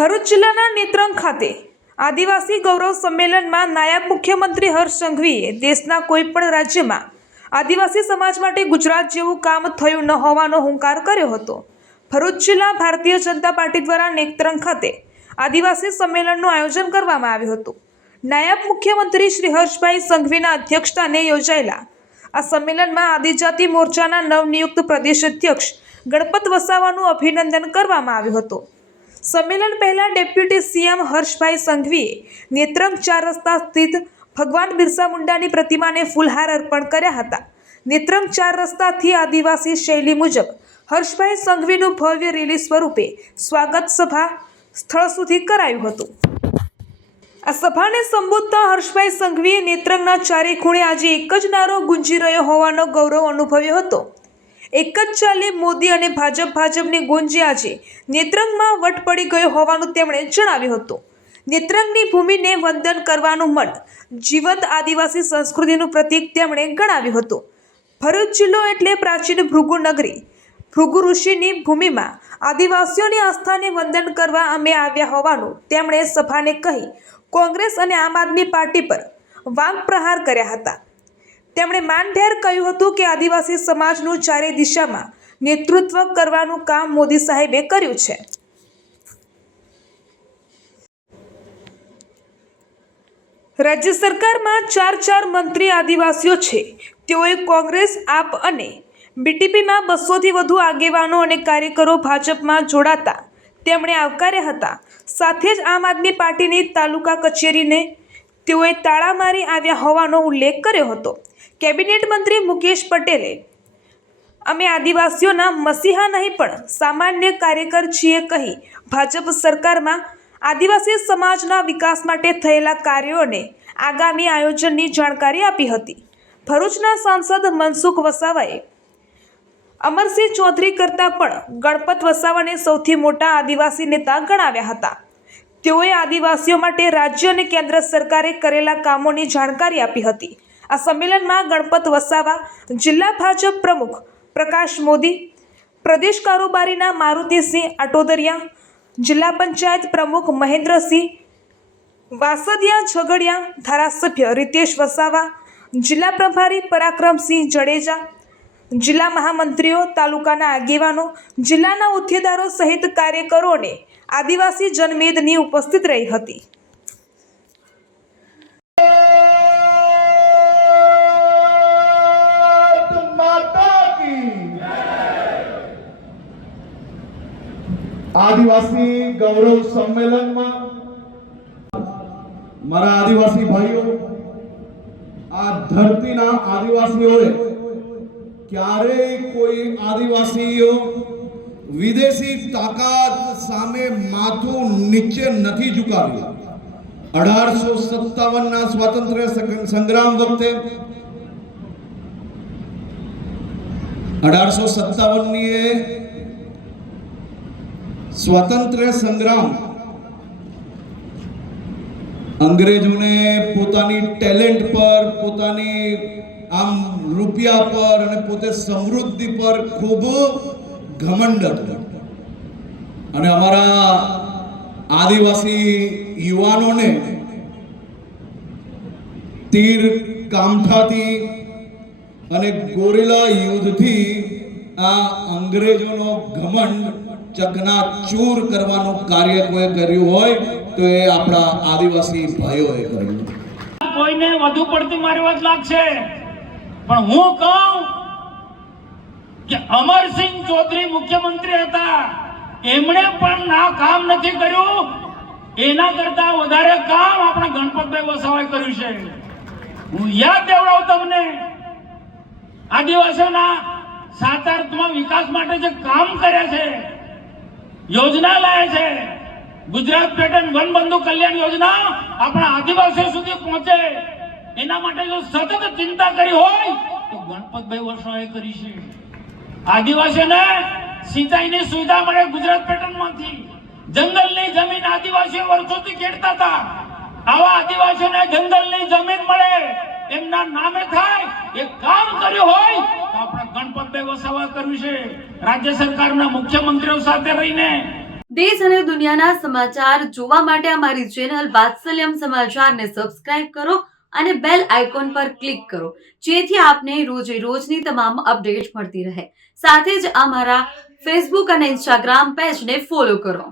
ભરૂચ જિલ્લાના નેત્રંગ ખાતે આદિવાસી ગૌરવ સંમેલનમાં નાયબ મુખ્યમંત્રી હર્ષ સંઘવીએ દેશના કોઈપણ રાજ્યમાં આદિવાસી સમાજ માટે ગુજરાત જેવું કામ થયું ન હોવાનો હુંકાર કર્યો હતો। ભરૂચ જિલ્લા ભારતીય જનતા પાર્ટી દ્વારા નેત્રંગ ખાતે આદિવાસી સંમેલનનું આયોજન કરવામાં આવ્યું હતું। નાયબ મુખ્યમંત્રી શ્રી હર્ષભાઈ સંઘવીના અધ્યક્ષસ્થાને યોજાયેલા આ સંમેલનમાં આદિજાતિ મોરચાના નવનિયુક્ત પ્રદેશ અધ્યક્ષ ગણપત વસાવાનું અભિનંદન કરવામાં આવ્યું હતું। सम्मेलन पहला डेप्यूटी सीएम हर्षभाई संघवीए नेत्रंग 4 रस्ता स्थित भगवान बिरसा मुंडानी प्रतिमाने फूलहार अर्पण कर्या हता। नेत्रंग 4 रस्ता थी आदिवासी शैली मुजब हर्षभाई संघवीનું भव्य રેલી સ્વરૂપે સ્વાગત સભા સ્થળ સુધી કરાયું હતું। આ સભાને સંબોધતા હર્ષભાઈ સંઘવીએ નેત્રંગના ચારે ખૂણે આજે એક જ નારો ગુંજી રહ્યો હોવાનો ગૌરવ અનુભવ્યો હતો। એક જ ચાલે મોદી અને ભાજપની ગુંજી આજે નેત્રંગમાં વટ પડી ગયો હોવાનું તેમણે જણાવ્યું હતું। નેત્રંગની ભૂમિને વંદન કરવાનું મન જીવંત આદિવાસી સંસ્કૃતિનું પ્રતીક તેમણે ગણાવ્યું હતું। ભરૂચ જિલ્લો એટલે પ્રાચીન ભૃગુ નગરી, ભૃગુ ઋષિની ભૂમિમાં આદિવાસીઓની આસ્થાને વંદન કરવા અમે આવ્યા હોવાનું તેમણે સભાને કહી કોંગ્રેસ અને આમ આદમી પાર્ટી પર વાંક પ્રહાર કર્યા હતા। તેમણે માનભેર કહ્યું હતું કે આદિવાસી સમાજનું ચારે દિશામાં નેતૃત્વ કરવાનું કામ મોદી સાહેબે કર્યું છે। રાજ્ય સરકારમાં 4 મંત્રી આદિવાસીઓ છે। તેઓએ કોંગ્રેસ, આપ અને બીટીપીમાં 200થી વધુ આગેવાનો અને કાર્યકરો ભાજપમાં જોડાતા તેમણે આવકાર્યા હતા। સાથે જ આમ આદમી પાર્ટીની તાલુકા કચેરીને તેઓએ તાળા મારી આવ્યા હોવાનો ઉલ્લેખ કર્યો હતો। કેબિનેટ મંત્રી મુકેશ પટેલે અમે આદિવાસીઓના મસીહા નહીં પણ સામાન્ય કાર્યકર છીએ કહી ભાજપ સરકારમાં આદિવાસી સમાજના વિકાસ માટે થયેલા કાર્યો અને આગામી આયોજનની જાણકારી આપી હતી। ભરૂચના સાંસદ મનસુખ વસાવાએ અમરસિંહ ચૌધરી કરતાં પણ ગણપત વસાવાને સૌથી મોટા આદિવાસી નેતા ગણાવ્યા હતા। તેઓએ આદિવાસીઓ માટે રાજ્ય અને કેન્દ્ર સરકારે કરેલા કામોની જાણકારી આપી હતી। આ સંમેલનમાં ગણપત વસાવા, જિલ્લા ભાજપ પ્રમુખ પ્રકાશ મોદી, પ્રદેશ કારોબારીના મારુતિસિંહ આટોદરિયા, જિલ્લા પંચાયત પ્રમુખ મહેન્દ્રસિંહ વાસદિયા ઝઘડિયા, ધારાસભ્ય રીતેશ વસાવા, જિલ્લા પ્રભારી પરાક્રમસિંહ જડેજા, જિલ્લા મહામંત્રીઓ, તાલુકાના આગેવાનો, જિલ્લાના હોદ્દેદારો સહિત કાર્યકરો અને આદિવાસી જનમેદની ઉપસ્થિત રહી હતી। आदिवासी गौरव सम्मेलन में मारा आदिवासी भाईओ आ धरती ना आदिवासीओए क्यारे कोई आदिवासीओ विदेशी ताकत सामे माथुं नीचे नहीं झुकाव्યું। 1857 ના સ્વાતંત્ર્ય સંગ્રામ વખતે 1857 ની સ્વાતંત્ર્ય સંગ્રામ અંગ્રેજોને પોતાની ટેલેન્ટ પર, પોતાની આમ રૂપિયા પર અને પોતે સમૃદ્ધિ પર ખૂબ ઘમંડ હતો અને અમારા આદિવાસી યુવાનોને તીર કામઠાથી અને ગોરીલા યુદ્ધથી આ અંગ્રેજોનો ઘમંડ ચકનાચૂર કરવાનું કાર્ય કોઈ કર્યું હોય તો એ આપણા આદિવાસી ભાઈઓએ કર્યું। કોઈને વધુ પડતી મારી વાત લાગશે પણ હું કહું કે અમરસિંહ ચૌધરી મુખ્યમંત્રી હતા, એમણે પણ ના કામ નથી કર્યું, એના કરતા વધારે કામ આપણા ગણપતભાઈ વસાવાએ કર્યું છે। હું યાદ દેવડાવું તમને, આદિવાસીઓના સાતાર્થમાં વિકાસ માટે જે કામ કર્યા છે, યોજના લાયા છે, ગુજરાત પેટર્ન વનબંધુ કલ્યાણ યોજના આપણા આદિવાસીઓ સુધી પહોંચે એના માટે જો સતત ચિંતા કરી હોય તો ગણપતભાઈ વસાવાએ કરી છે। આદિવાસીઓને સિંચાઈની સુવિધા મળે ગુજરાત પેટર્નમાંથી, જંગલની જમીન આદિવાસીઓ વર્ષોથી ખેડતા હતા, આવા આદિવાસીઓને જંગલની જમીન મળે, એમના નામે થાય એ કામ કર્યું હોય તો આપણા ગણપતભાઈ વસાવા કર્યું છે। રાજ્ય સરકારના મુખ્યમંત્રીઓ સાથે રહીને દેશ અને દુનિયાના સમાચાર જોવા માટે અમારી ચેનલ વાત્સલ્યમ સમાચારને સબસ્ક્રાઇબ કરો અને બેલ આઇકોન પર ક્લિક કરો, જેથી આપને રોજે રોજની તમામ અપડેટ મળતી રહે. સાથે જ અમારા ફેસબુક અને ઇન્સ્ટાગ્રામ પેજને ફોલો કરો.